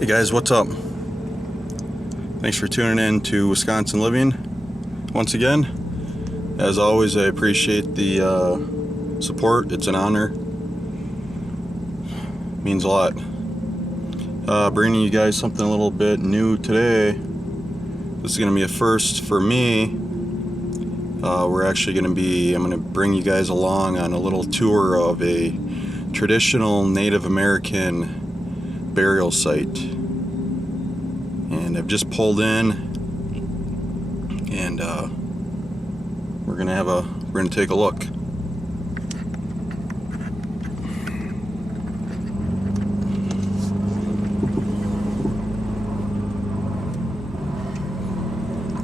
Hey guys, what's up? Thanks for tuning in to Wisconsin Living once again. As always, I appreciate the support. It's an honor. Means a lot. Bringing you guys something a little bit new today. This is going to be a first for me. I'm going to bring you guys along on a little tour of a traditional Native American burial site. And I've just pulled in, and we're gonna take a look.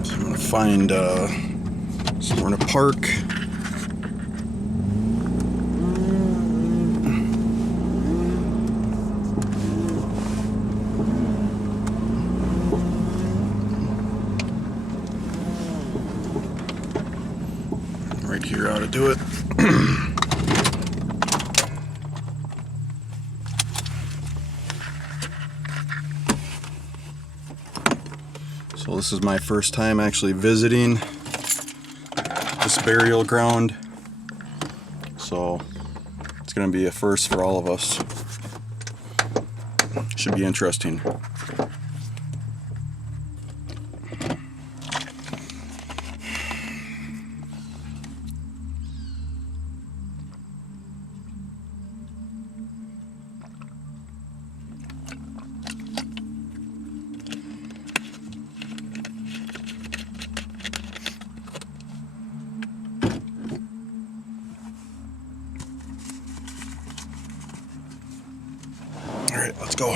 So I'm gonna find somewhere to park. Right here ought to do it. So this is my first time actually visiting this burial ground. So it's going to be a first for all of us. Should be interesting. All right, let's go.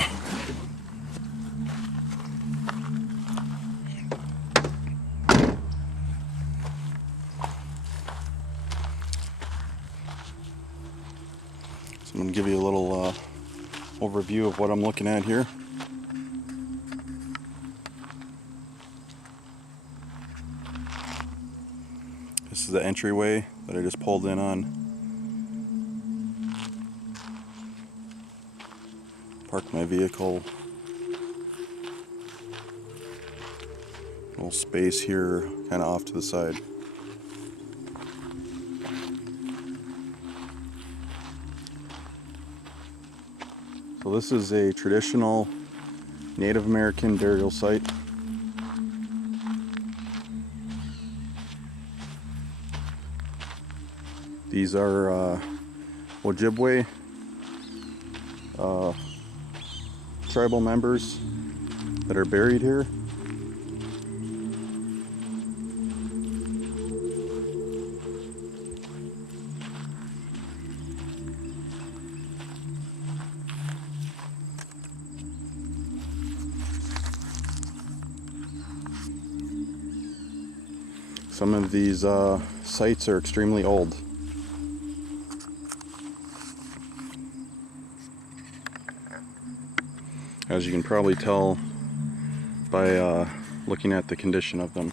So I'm going to give you a little overview of what I'm looking at here. This is the entryway that I just pulled in on. Park my vehicle. Little space here, kind of off to the side. So this is a traditional Native American burial site. These are Ojibwe tribal members that are buried here. Some of these sites are extremely old. As you can probably tell by looking at the condition of them.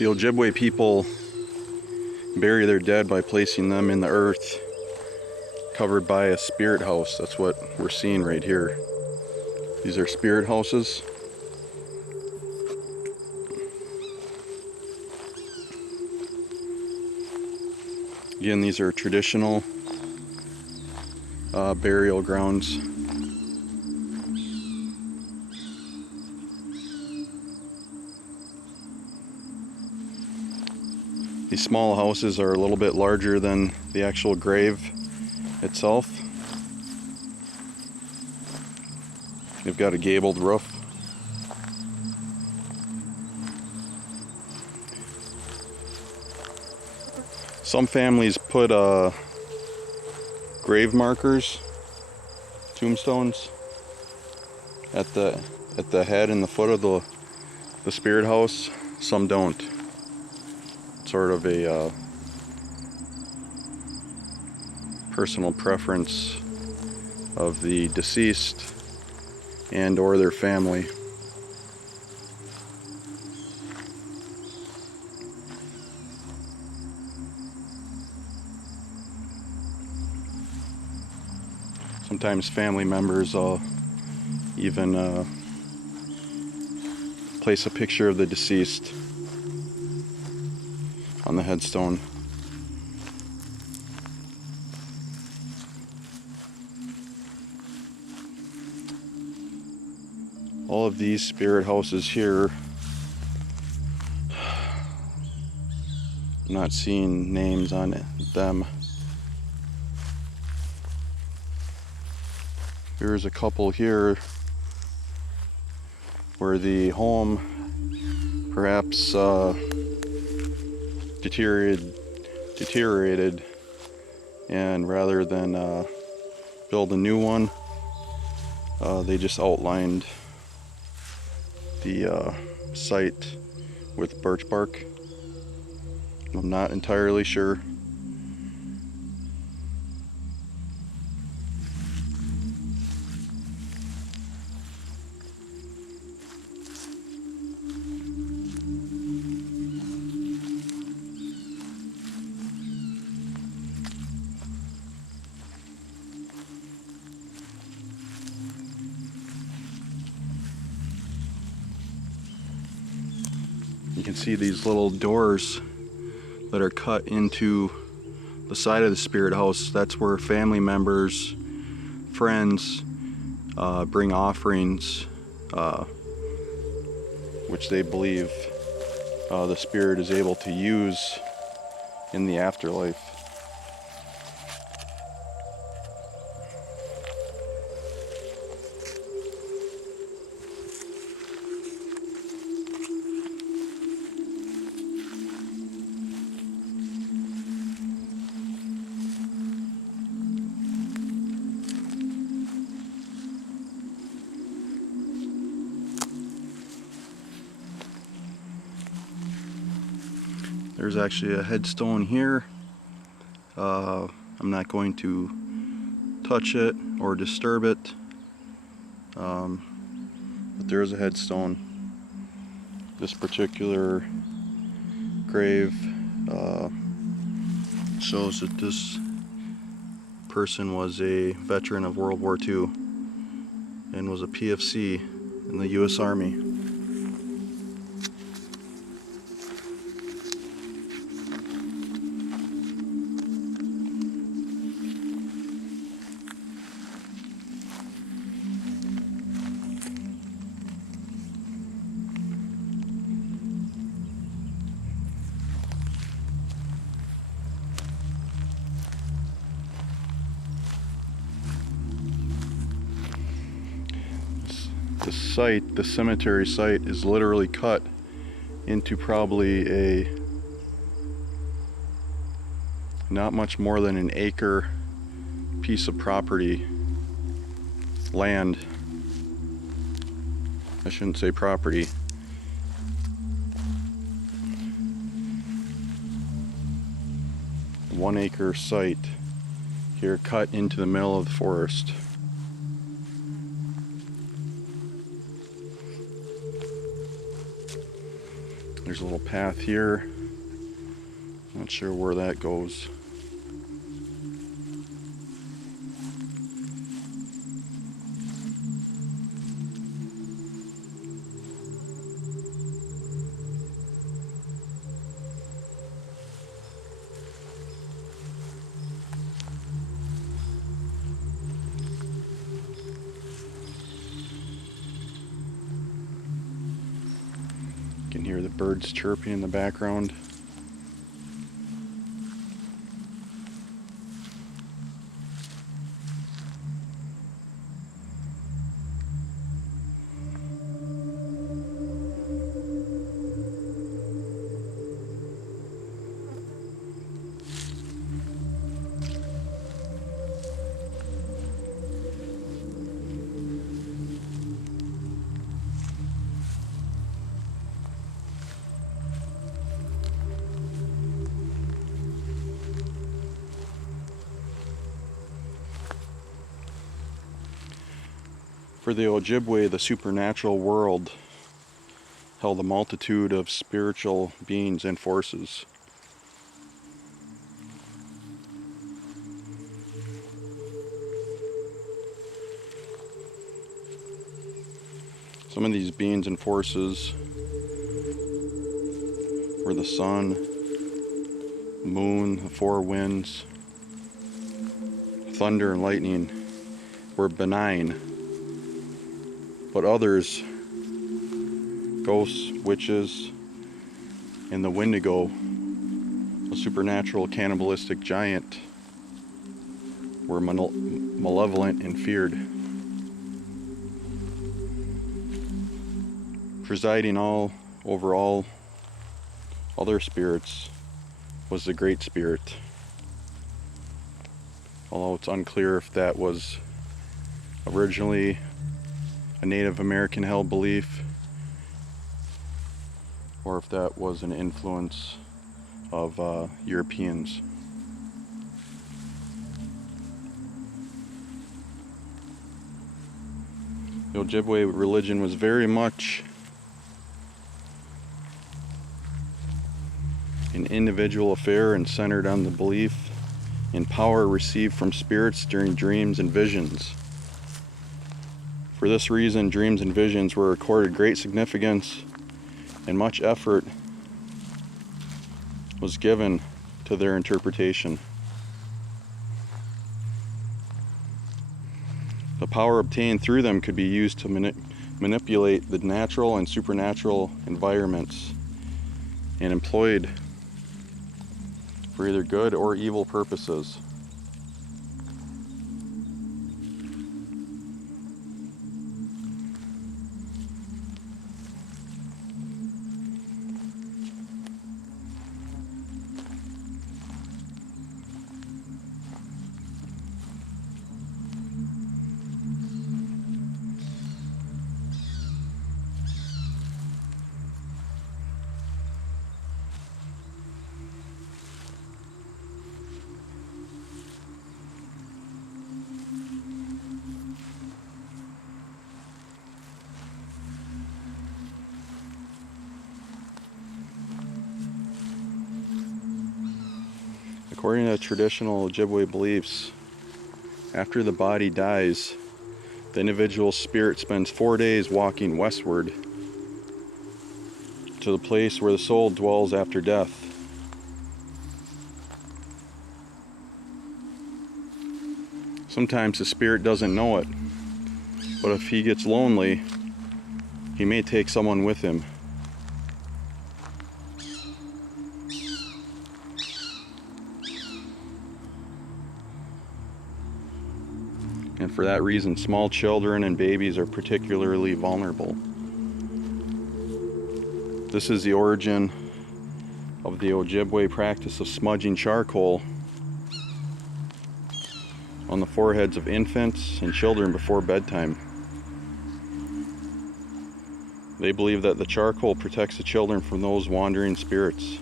The Ojibwe people bury their dead by placing them in the earth, covered by a spirit house. That's what we're seeing right here. These are spirit houses. Again, these are traditional burial grounds. These small houses are a little bit larger than the actual grave itself. They've got a gabled roof. Some families put grave markers, tombstones, at the head and the foot of the spirit house. Some don't. It's sort of a personal preference of the deceased and or their family. Sometimes family members even place a picture of the deceased on the headstone. All of these spirit houses here, I'm not seeing names on them. Here's a couple here where the home perhaps deteriorated, and rather than build a new one, they just outlined the site with birch bark. I'm not entirely sure. You can see these little doors that are cut into the side of the spirit house. That's where family members, friends bring offerings, which they believe the spirit is able to use in the afterlife. There's actually a headstone here. I'm not going to touch it or disturb it, but there's a headstone. This particular grave shows that this person was a veteran of World War II and was a PFC in the U.S. Army. The site, the cemetery site, is literally cut into probably a not much more than an acre piece of property, land. I shouldn't say property. One acre site here cut into the middle of the forest. There's a little path here. Not sure where that goes. You can hear the birds chirping in the background. For the Ojibwe, the supernatural world held a multitude of spiritual beings and forces. Some of these beings and forces were the sun, moon, the four winds, thunder and lightning were benign, but others, ghosts, witches, and the Wendigo, a supernatural cannibalistic giant, were malevolent and feared. Presiding over all other spirits was the Great Spirit, although it's unclear if that was originally a Native American held belief or if that was an influence of Europeans. The Ojibwe religion was very much an individual affair and centered on the belief in power received from spirits during dreams and visions. For this reason, dreams and visions were accorded great significance, and much effort was given to their interpretation. The power obtained through them could be used to manipulate the natural and supernatural environments and employed for either good or evil purposes. According to traditional Ojibwe beliefs, after the body dies, the individual spirit spends 4 days walking westward to the place where the soul dwells after death. Sometimes the spirit doesn't know it, but if he gets lonely, he may take someone with him. And for that reason, small children and babies are particularly vulnerable. This is the origin of the Ojibwe practice of smudging charcoal on the foreheads of infants and children before bedtime. They believe that the charcoal protects the children from those wandering spirits.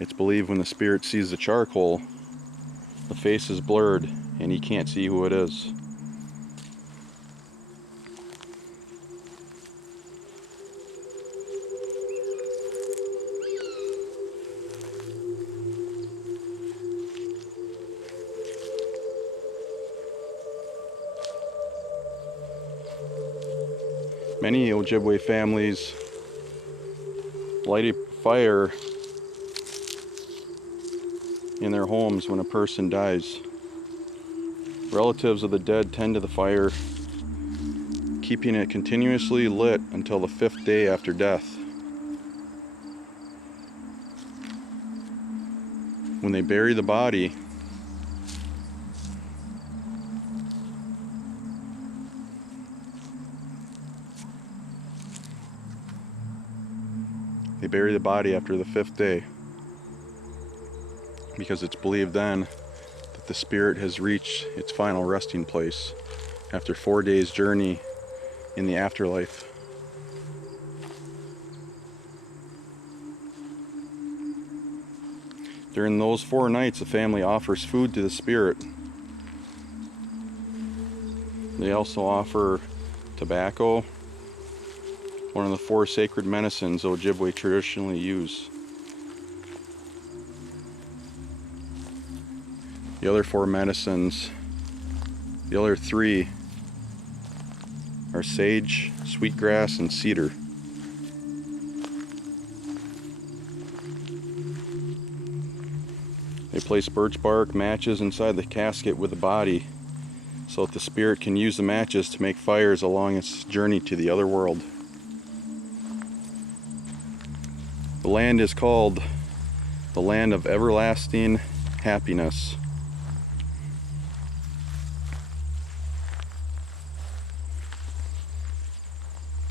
It's believed when the spirit sees the charcoal, the face is blurred and he can't see who it is. Many Ojibwe families light a fire in their homes when a person dies. Relatives of the dead tend to the fire, keeping it continuously lit until the 5th day after death. When they bury the body, after the 5th day, because it's believed then that the spirit has reached its final resting place after 4 days' journey in the afterlife. During those 4 nights, the family offers food to the spirit. They also offer tobacco, one of the 4 sacred medicines Ojibwe traditionally use. The other 4 medicines, the other 3 are sage, sweetgrass, and cedar. They place birch bark matches inside the casket with the body so that the spirit can use the matches to make fires along its journey to the other world. The land is called the land of everlasting happiness.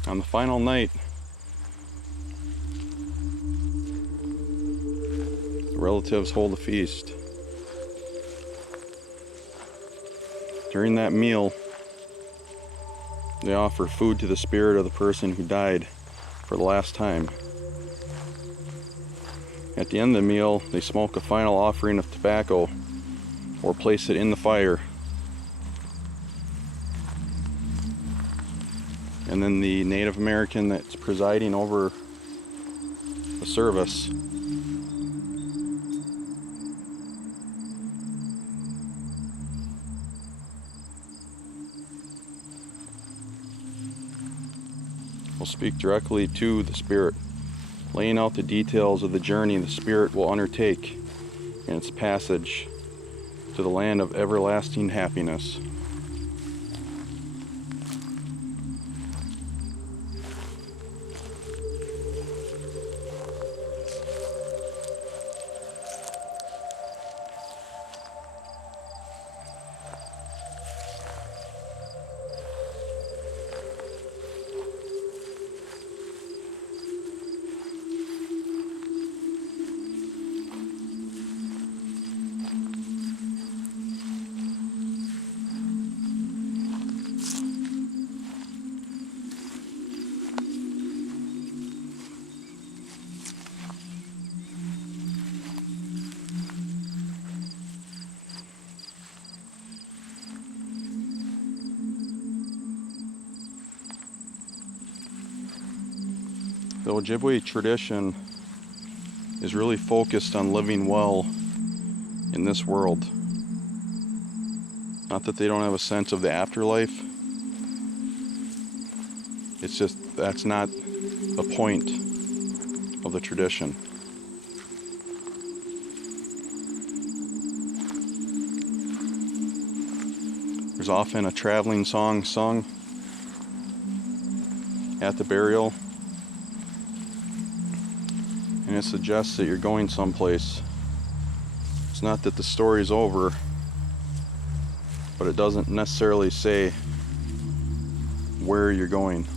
On the final night, the relatives hold a feast. During that meal, they offer food to the spirit of the person who died for the last time. At the end of the meal, they smoke a final offering of tobacco or place it in the fire. And then the Native American that's presiding over the service will speak directly to the spirit, laying out the details of the journey the spirit will undertake in its passage to the land of everlasting happiness. The Ojibwe tradition is really focused on living well in this world. Not that they don't have a sense of the afterlife. It's just that's not the point of the tradition. There's often a traveling song sung at the burial, and it suggests that you're going someplace. It's not that the story's over, but it doesn't necessarily say where you're going.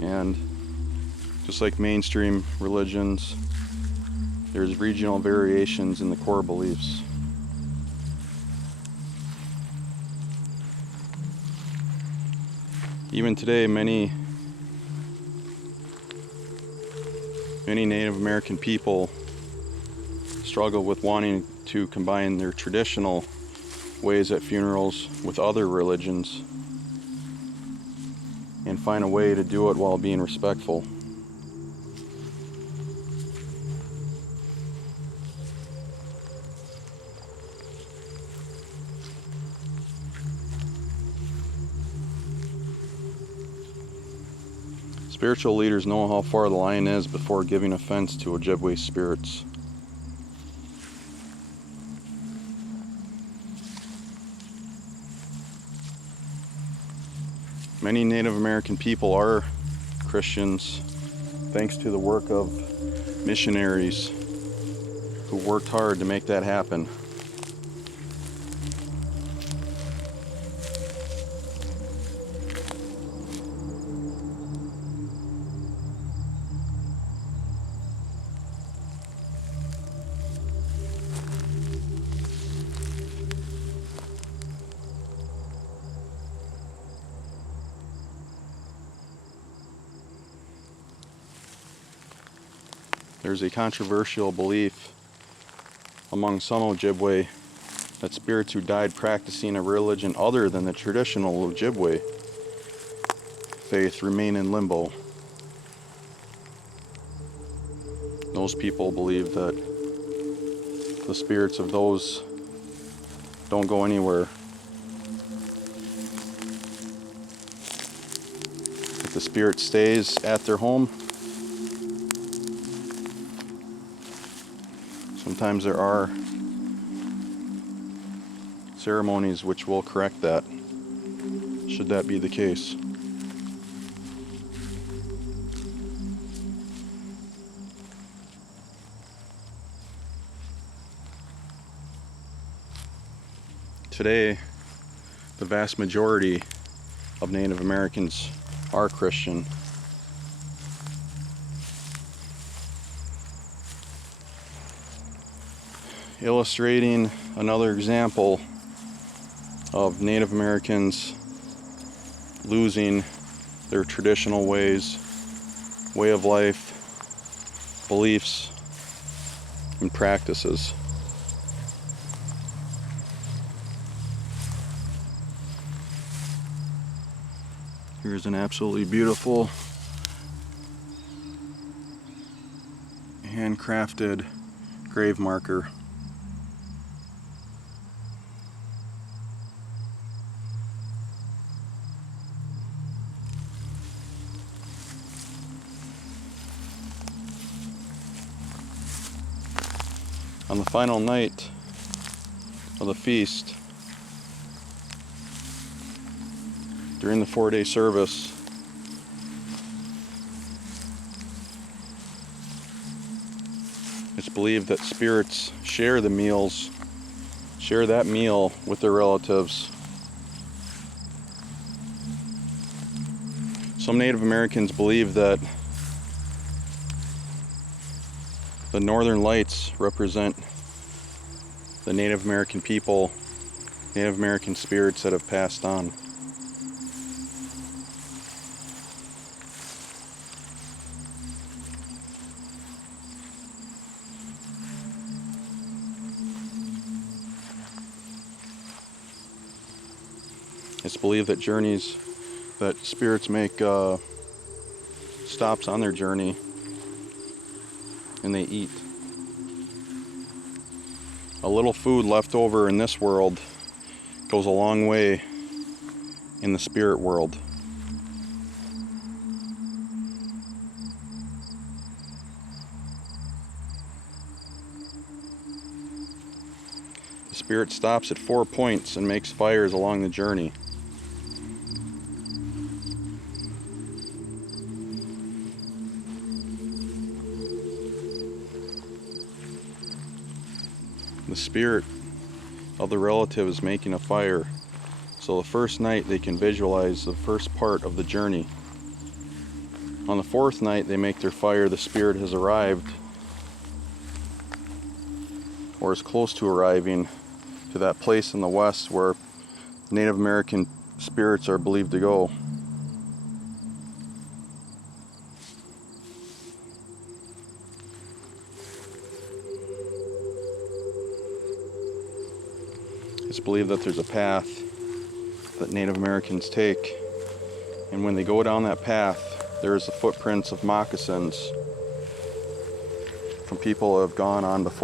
And just like mainstream religions, there's regional variations in the core beliefs. Even today, many Native American people struggle with wanting to combine their traditional ways at funerals with other religions and find a way to do it while being respectful. Spiritual leaders know how far the line is before giving offense to Ojibwe spirits. Many Native American people are Christians thanks to the work of missionaries who worked hard to make that happen. There's a controversial belief among some Ojibwe that spirits who died practicing a religion other than the traditional Ojibwe faith remain in limbo. Those people believe that the spirits of those don't go anywhere. If the spirit stays at their home, sometimes there are ceremonies which will correct that, should that be the case. Today, the vast majority of Native Americans are Christian. Illustrating another example of Native Americans losing their traditional ways, way of life, beliefs, and practices. Here's an absolutely beautiful handcrafted grave marker. On the final night of the feast, during the 4-day service, it's believed that spirits share that meal with their relatives. Some Native Americans believe that the northern lights represent the Native American people, Native American spirits that have passed on. It's believed that spirits make stops on their journey and they eat. A little food left over in this world goes a long way in the spirit world. The spirit stops at 4 points and makes fires along the journey. The spirit of the relative is making a fire, so the first night they can visualize the first part of the journey. On the 4th night they make their fire, the spirit has arrived or is close to arriving to that place in the west where Native American spirits are believed to go. It's believed that there's a path that Native Americans take, and when they go down that path, there's the footprints of moccasins from people who have gone on before